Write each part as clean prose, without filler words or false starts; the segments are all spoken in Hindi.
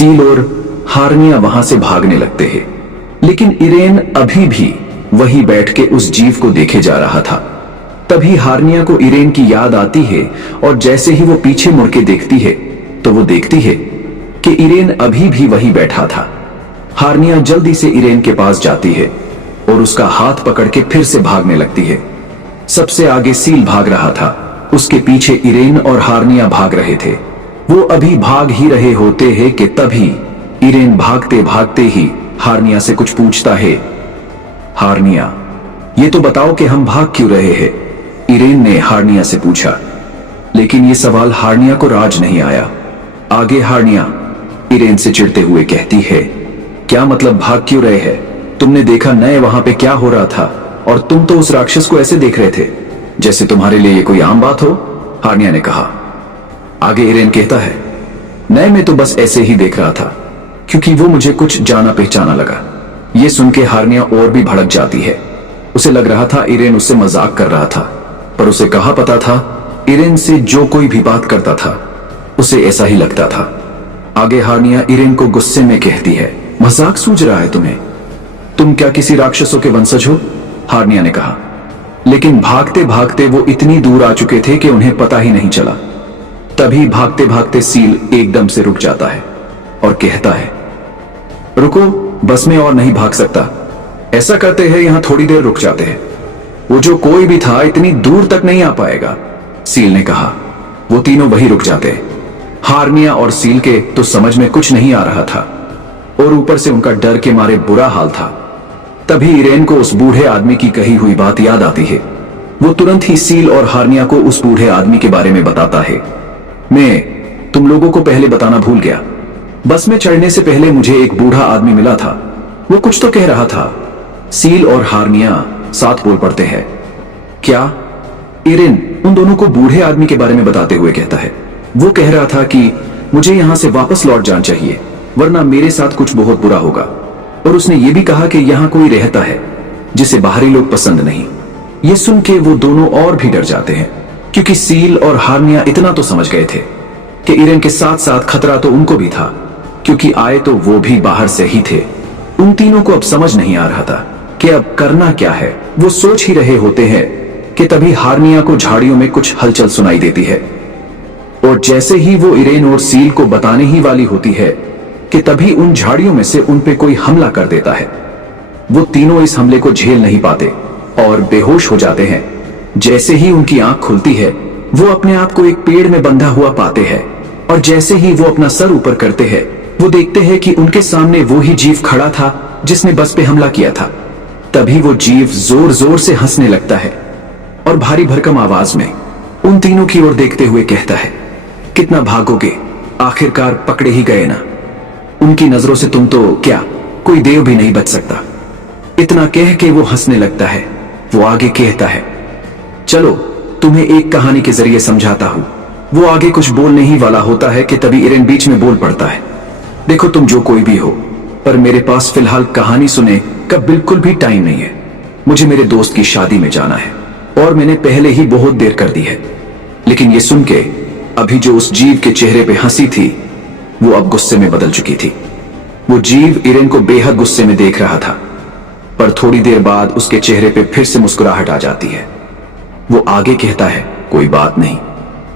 सील और हारनिया वहां से भागने लगते हैं, लेकिन इरेन अभी भी वही बैठ के उस जीव को देखे जा रहा था। तभी हारनिया को इरेन की याद आती है और जैसे ही वो पीछे मुड़ के देखती है तो वो देखती है कि इरेन अभी भी वही बैठा था। हारनिया जल्दी से इरेन के पास जाती है और उसका हाथ पकड़ के फिर से भागने लगती है। सबसे आगे सील भाग रहा था, उसके पीछे इरेन और हारनिया भाग रहे थे। वो अभी भाग ही रहे होते हैं कि तभी इरेन भागते भागते ही हारनिया से कुछ पूछता है। हारनिया, ये तो बताओ कि हम भाग क्यों रहे हैं? इरेन ने हारनिया से पूछा, लेकिन ये सवाल हारनिया को राज नहीं आया। आगे हारनिया इरेन से चिढ़ते हुए कहती है, क्या मतलब भाग क्यों रहे हैं? तुमने देखा नए वहां पे क्या हो रहा था, और तुम तो उस राक्षस को ऐसे देख रहे थे जैसे तुम्हारे लिए ये कोई आम बात हो। हारनिया ने कहा। आगे इरेन कहता है, नए में तो बस ऐसे ही देख रहा था क्योंकि वो मुझे कुछ जाना पहचाना लगा। ये सुन के हारनिया और भी भड़क जाती है। उसे लग रहा था इरेन उससे मजाक कर रहा था, पर उसे कहाँ पता था इरेन से जो कोई भी बात करता था उसे ऐसा ही लगता था। आगे हारनिया इरेन को गुस्से में कहती है, मजाक सूझ रहा है तुम्हें? तुम क्या किसी राक्षसों के वंशज हो? हारनिया ने कहा। लेकिन भागते भागते वो इतनी दूर आ चुके थे कि उन्हें पता ही नहीं चला। तभी भागते भागते सील एकदम से रुक जाता है और कहता है, रुको, बस में और नहीं भाग सकता। ऐसा करते हैं यहां थोड़ी देर रुक जाते हैं। वो जो कोई भी था इतनी दूर तक नहीं आ पाएगा, सील ने कहा। वो तीनों वहीं रुक जाते। हारनिया और सील के तो समझ में कुछ नहीं आ रहा था और ऊपर से उनका डर के मारे बुरा हाल था। तभी इरेन को उस बूढ़े आदमी की कही हुई बात याद आती है। वो तुरंत ही सील और हारनिया को उस बूढ़े आदमी के बारे में बताता है। मैं तुम लोगों को पहले बताना भूल गया। बस में चढ़ने से पहले मुझे एक बूढ़ा आदमी मिला था। वो कुछ तो कह रहा था। सील और हारनिया साथ बोल पड़ते हैं। क्या? इरेन उन दोनों को बूढ़े आदमी के बारे में बताते हुए कहता है। वो कह रहा था कि मुझे यहां से वापस लौट जाना चाहिए, वरना मेरे साथ कुछ बहुत बुरा होगा। और उसने ये भी कहा कि यहां कोई रहता है जिसे बाहरी लोग पसंद नहीं। ये सुन के वो दोनों और भी डर जाते हैं, क्योंकि सील और हारनिया इतना तो समझ गए थे कि इरेन के साथ साथ खतरा तो उनको भी था, क्योंकि आए तो वो भी बाहर से ही थे। उन तीनों को अब समझ नहीं आ रहा था कि अब करना क्या है। वो सोच ही रहे होते हैं कि तभी हारनिया को झाड़ियों में कुछ हलचल सुनाई देती है, और जैसे ही वो इरेन और सील को बताने ही वाली होती है कि तभी उन झाड़ियों में से उन पे कोई हमला कर देता है। वो तीनों इस हमले को झेल नहीं पाते और बेहोश हो जाते हैं। जैसे ही उनकी आंख खुलती है वो अपने आप को एक पेड़ में बंधा हुआ पाते हैं, और जैसे ही वो अपना सर ऊपर करते हैं वो देखते हैं कि उनके सामने वो ही जीव खड़ा था जिसने बस पे हमला किया था। तभी वो जीव जोर जोर से हंसने लगता है और भारी भरकम आवाज में उन तीनों की ओर देखते हुए कहता है, कितना भागोगे, आखिरकार पकड़े ही गए ना। उनकी नजरों से तुम तो क्या कोई देव भी नहीं बच सकता। इतना कह के वो हंसने लगता है। वो आगे कहता है, चलो तुम्हें एक कहानी के जरिए समझाता हूं। वो आगे कुछ बोलने ही वाला होता है कि तभी इरेन बीच में बोल पड़ता है, देखो तुम जो कोई भी हो, पर मेरे पास फिलहाल कहानी सुने का बिल्कुल भी टाइम नहीं है। मुझे मेरे दोस्त की शादी में जाना है और मैंने पहले ही बहुत देर कर दी है। लेकिन ये सुन के अभी जो उस जीव के चेहरे पे हंसी थी वो अब गुस्से में बदल चुकी थी। वो जीव इरेन को बेहद गुस्से में देख रहा था, पर थोड़ी देर बाद उसके चेहरे पे फिर से मुस्कुराहट आ जाती है। वो आगे कहता है, कोई बात नहीं,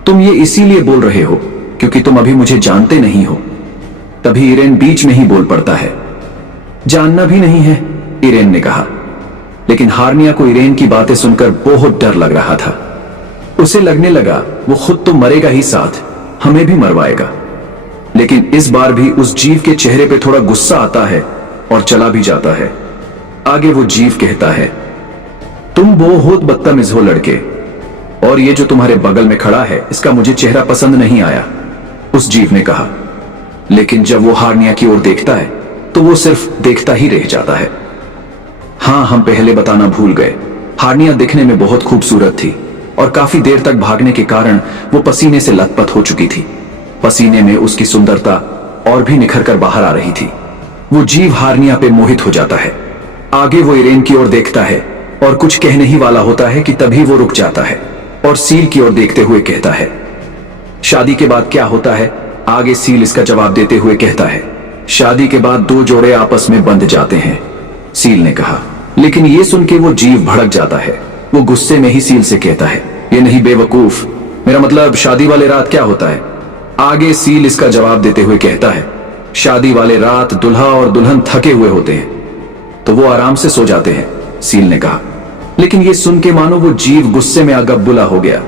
तुम ये इसीलिए बोल रहे हो क्योंकि तुम अभी मुझे जानते नहीं हो। तभी इरेन बीच में ही बोल पड़ता है, जानना भी नहीं है, इरेन ने कहा। लेकिन हारनिया को इरेन की बातें सुनकर बहुत डर लग रहा था। उसे लगने लगा वो खुद तो मरेगा ही, साथ हमें भी मरवाएगा। लेकिन इस बार भी उस जीव के चेहरे पे थोड़ा गुस्सा आता है और चला भी जाता है। आगे वो जीव कहता है, तुम बहुत बदतमीज हो लड़के, और ये जो तुम्हारे बगल में खड़ा है इसका मुझे चेहरा पसंद नहीं आया, उस जीव ने कहा। लेकिन जब वो हारनिया की ओर देखता है तो वो सिर्फ देखता ही रह जाता है। हाँ, हम पहले बताना भूल गए, हारनिया दिखने में बहुत खूबसूरत थी और काफी देर तक भागने के कारण वो पसीने से लथपथ हो चुकी थी। पसीने में उसकी सुंदरता और भी निखर कर बाहर आ रही थी। वो जीव हारनिया पे मोहित हो जाता है। आगे वो इरेन की ओर देखता है और कुछ कहने ही वाला होता है कि तभी वो रुक जाता है और सील की ओर देखते हुए कहता है, शादी के बाद क्या होता है आगे सील इसका जवाब देते हुए कहता है, शादी के बाद दो जोड़े आपस में बंध जाते हैं। सील ने कहा, लेकिन ये सुन के वो जीव भड़क जाता है। वो गुस्से में ही सील से कहता है, ये नहीं बेवकूफ, मेरा मतलब शादी वाले रात क्या होता है। आगे सील इसका जवाब देते हुए कहता है, शादी वाले रात दुल्हा और दुल्हन थके हुए होते हैं तो वो आराम से सो जाते हैं। सील ने कहा, लेकिन ये सुन के मानो वो जीव गुस्से में अगबुला हो गया।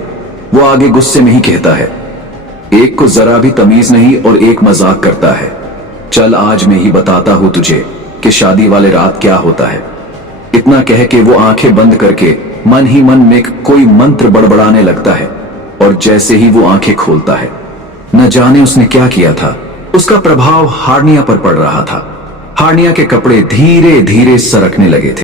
वो आगे गुस्से में ही कहता है, एक को जरा भी तमीज नहीं और एक मजाक करता है। चल आज मैं ही बताता हूं तुझे कि शादी वाले रात क्या होता है। इतना कह के वो आंखें बंद करके मन ही मन में कोई मंत्र बड़बड़ाने लगता है और जैसे ही वो आंखें खोलता है, न जाने उसने क्या किया था, उसका प्रभाव हार्निया पर पड़ रहा था। हार्निया के कपड़े धीरे धीरे सरकने लगे थे।